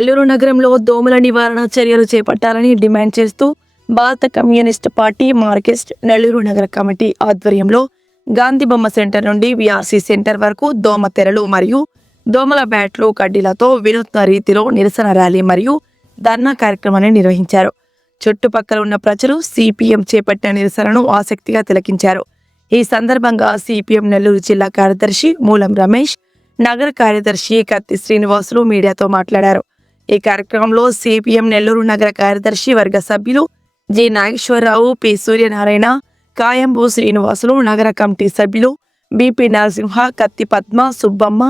నెల్లూరు నగరంలో దోమల నివారణ చర్యలు చేపట్టాలని డిమాండ్ చేస్తూ భారత కమ్యూనిస్ట్ పార్టీ మార్కిస్ట్ నెల్లూరు నగర కమిటీ ఆధ్వర్యంలో గాంధీ బొమ్మ సెంటర్ నుండి విఆర్సీ సెంటర్ వరకు దోమ తెరలు మరియు దోమల బ్యాట్లు కడ్డీలతో వినూత్న రీతిలో నిరసన ర్యాలీ మరియు ధర్నా కార్యక్రమాన్ని నిర్వహించారు. చుట్టుపక్కల ఉన్న ప్రజలు సిపిఎం చేపట్టిన నిరసనను ఆసక్తిగా తిలకించారు. ఈ సందర్భంగా సిపిఎం నెల్లూరు జిల్లా కార్యదర్శి మూలం రమేష్, నగర కార్యదర్శి కత్తి శ్రీనివాసులు మీడియాతో మాట్లాడారు. ఈ కార్యక్రమంలో సిపిఎం నెల్లూరు నగర కార్యదర్శి వర్గ సభ్యులు జి నాగేశ్వరరావు, పి సూర్యనారాయణ, కాయంబు శ్రీనివాసులు, నగర కమిటీ సభ్యులు బిపి నరసింహ, కత్తి పద్మ, సుబ్బమ్మ,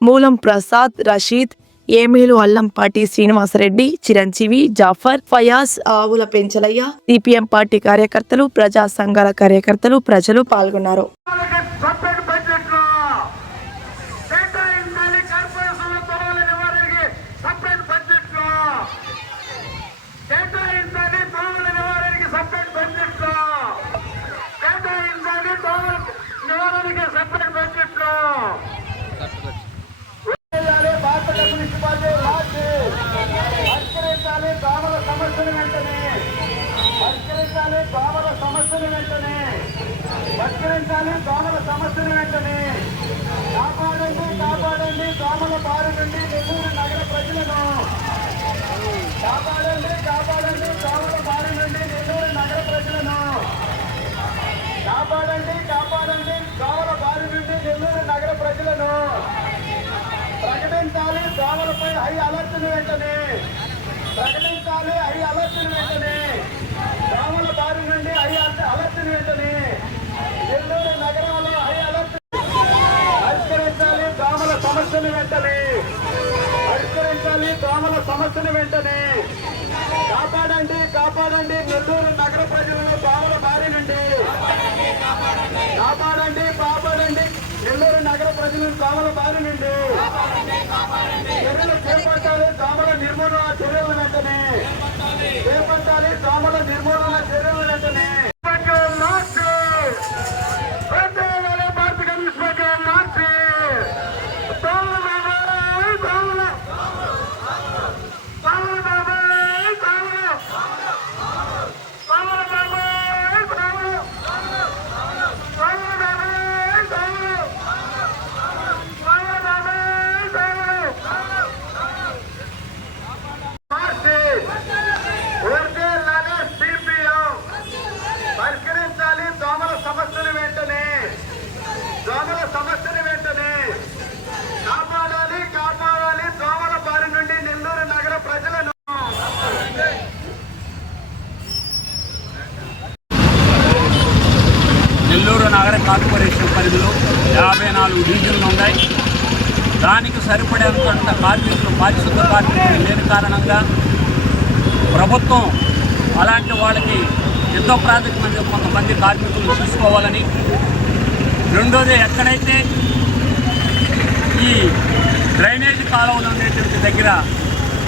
మూలం ప్రసాద్, రషీద్, ఏమేలు అల్లంపాటి శ్రీనివాసరెడ్డి, చిరంజీవి, జాఫర్, ఫయాజ్, ఆవుల పెంచలయ్య, సిపిఎం పార్టీ కార్యకర్తలు, ప్రజా సంఘాల కార్యకర్తలు, ప్రజలు పాల్గొన్నారు. దోమల సమస్యను వెంటనే కాపాడండి, కాపాడండి దోమల బారి నుండి నెల్లూరు నగర ప్రజలను. కాపాడండి, కాపాడండి దోమల బారి నుండి నెల్లూరు నగర ప్రజలను. కాపాడండి, కాపాడండి దోమల బారి నుండి నెల్లూరు నగర ప్రజలను. ప్రకటించాలి దోమలపై హై అలర్ట్ను వెంటనే. ప్రకటించాలి హై అలర్ట్ను వెంటనే. దోమల బారి నుండి హై అలర్ట్ను వెంటనే. నెల్లూరు నగరంలో హై అలర్ట్. పరిష్కరించాలి దోమల సమస్యను వెంటనే. పరిష్కరించాలి దోమల సమస్యను వెంటనే. కాపాడండి, కాపాడండి నెల్లూరు నగర ప్రజలను దోమల బారి నుండి. కాపాడండి, కాపాడండి నెల్లూరు నగర ప్రజలను దోమల బారి నుండి. చర్యలు చేపట్టాలి దోమల నిర్మూలన చర్యలు వెంటనే. చేపట్టాలి దోమల నిర్మూలన చర్యలు వెంటనే. నెల్లూరు నగర కార్పొరేషన్ పరిధిలో 54 డివిజన్లు ఉన్నాయి. దానికి సరిపడేంత కార్మికులు, పారిశుద్ధ కార్మికులు లేని కారణంగా ప్రభుత్వం అలాంటి వాళ్ళకి ఎంతో ప్రాధాన్యత కొంతమంది కార్మికులు చూసుకోవాలని, రెండోది ఎక్కడైతే ఈ డ్రైనేజీ కాలువలు ఉండేటువంటి దగ్గర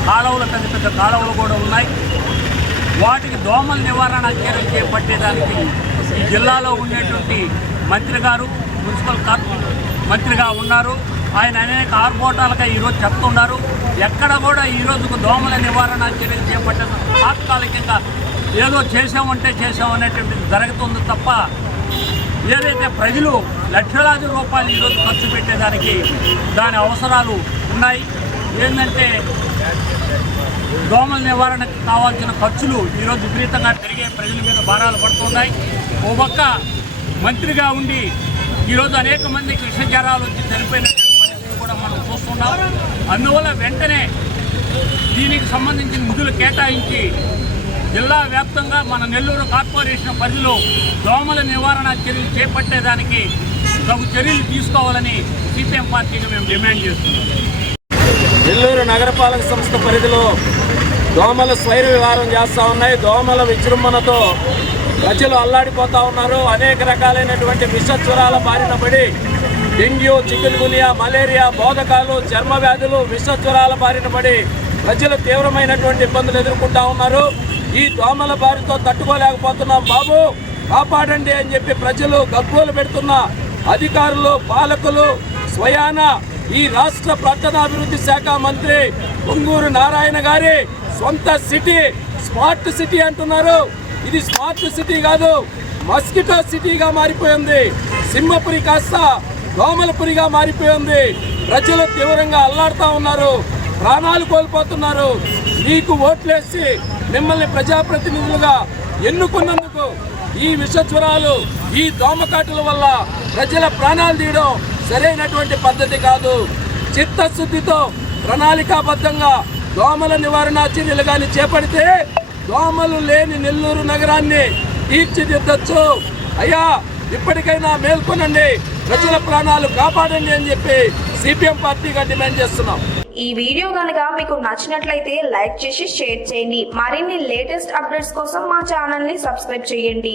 కాలువలు, పెద్ద పెద్ద కాలువలు కూడా ఉన్నాయి. వాటికి దోమల నివారణ చర్యలు చేపట్టేదానికి ఈ జిల్లాలో ఉండేటువంటి మంత్రి గారు, మున్సిపల్ మంత్రిగా ఉన్నారు. ఆయన అనేక ఆర్భోటాలుగా ఈరోజు చెప్తున్నారు. ఎక్కడ కూడా ఈరోజుకు దోమల నివారణ చర్యలు చేపట్టే తాత్కాలికంగా ఏదో చేసామంటే చేసామనేటువంటిది జరుగుతుంది తప్ప ఏదైతే ప్రజలు లక్షలాది రూపాయలు ఈరోజు ఖర్చు పెట్టేదానికి దాని అవసరాలు ఉన్నాయి. ఏంటంటే దోమల నివారణకు కావాల్సిన ఖర్చులు ఈరోజు విపరీతంగా పెరిగే ప్రజల మీద భారాలు పడుతున్నాయి. ఓ పక్క మంత్రిగా ఉండి ఈరోజు అనేక మందికి విష జ్వరాలు వచ్చి చనిపోయిన పరిస్థితి కూడా మనం చూస్తున్నాం. అందువల్ల వెంటనే దీనికి సంబంధించిన నిధులు కేటాయించి జిల్లా వ్యాప్తంగా మన నెల్లూరు కార్పొరేషన్ పరిధిలో దోమల నివారణ చర్యలు చేపట్టేదానికి తగు చర్యలు తీసుకోవాలని సిపిఎం పార్టీకి మేము డిమాండ్ చేస్తున్నాం. నెల్లూరు నగరపాలక సంస్థ పరిధిలో దోమల స్వైర విహారం చేస్తూ ఉన్నాయి. దోమల విజృంభణతో ప్రజలు అల్లాడిపోతూ ఉన్నారు. అనేక రకాలైనటువంటి విషజ్వరాల బారిన పడి డెంగ్యూ, చికెన్ గునియా, మలేరియా, బోధకాలు, చర్మ వ్యాధులు, విషజ్వరాల బారిన పడి ప్రజలు తీవ్రమైనటువంటి ఇబ్బందులు ఎదుర్కొంటూ ఉన్నారు. ఈ దోమల బారితో తట్టుకోలేకపోతున్నాం బాబు, కాపాడండి అని చెప్పి ప్రజలు గగ్గోలు పెడుతున్న అధికారులు, పాలకులు స్వయాన ఈ రాష్ట్ర పట్టణాభివృద్ధి శాఖ మంత్రి పొంగూరు నారాయణ గారి సొంత సిటీ స్మార్ట్ సిటీ అంటున్నారు. ఇది స్మార్ట్ సిటీ కాదు, మస్కిటో సిటీగా మారిపోయింది. సింహపురి కాస్త దోమలపురిగా మారిపోయింది. ప్రజలు తీవ్రంగా అల్లాడుతూ ఉన్నారు, ప్రాణాలు కోల్పోతున్నారు. మీకు ఓట్లేసి మిమ్మల్ని ప్రజాప్రతినిధులుగా ఎన్నుకున్నందుకు ఈ విషజ్వరాలు, ఈ దోమకాటుల వల్ల ప్రజల ప్రాణాలు తీయడం సరైనటువంటి పద్ధతి కాదు. చిత్తశుద్ధితో ప్రణాళికాబద్ధంగా దోమల నివారణ చర్యలు కానీ చేపడితే దోమలు లేని నెల్లూరు నగరాన్ని తీర్చిదిద్దొచ్చు. అయ్యా, ఇప్పటికైనా మేల్కొనండి, ప్రజల ప్రాణాలు కాపాడండి అని చెప్పి సిపిఎం పార్టీగా డిమాండ్ చేస్తున్నాం. ఈ వీడియో కనుక మీకు నచ్చినట్లయితే లైక్ చేసి షేర్ చేయండి. మరిన్ని లేటెస్ట్ అప్డేట్స్ కోసం మా ఛానల్ ని సబ్స్క్రైబ్ చేయండి.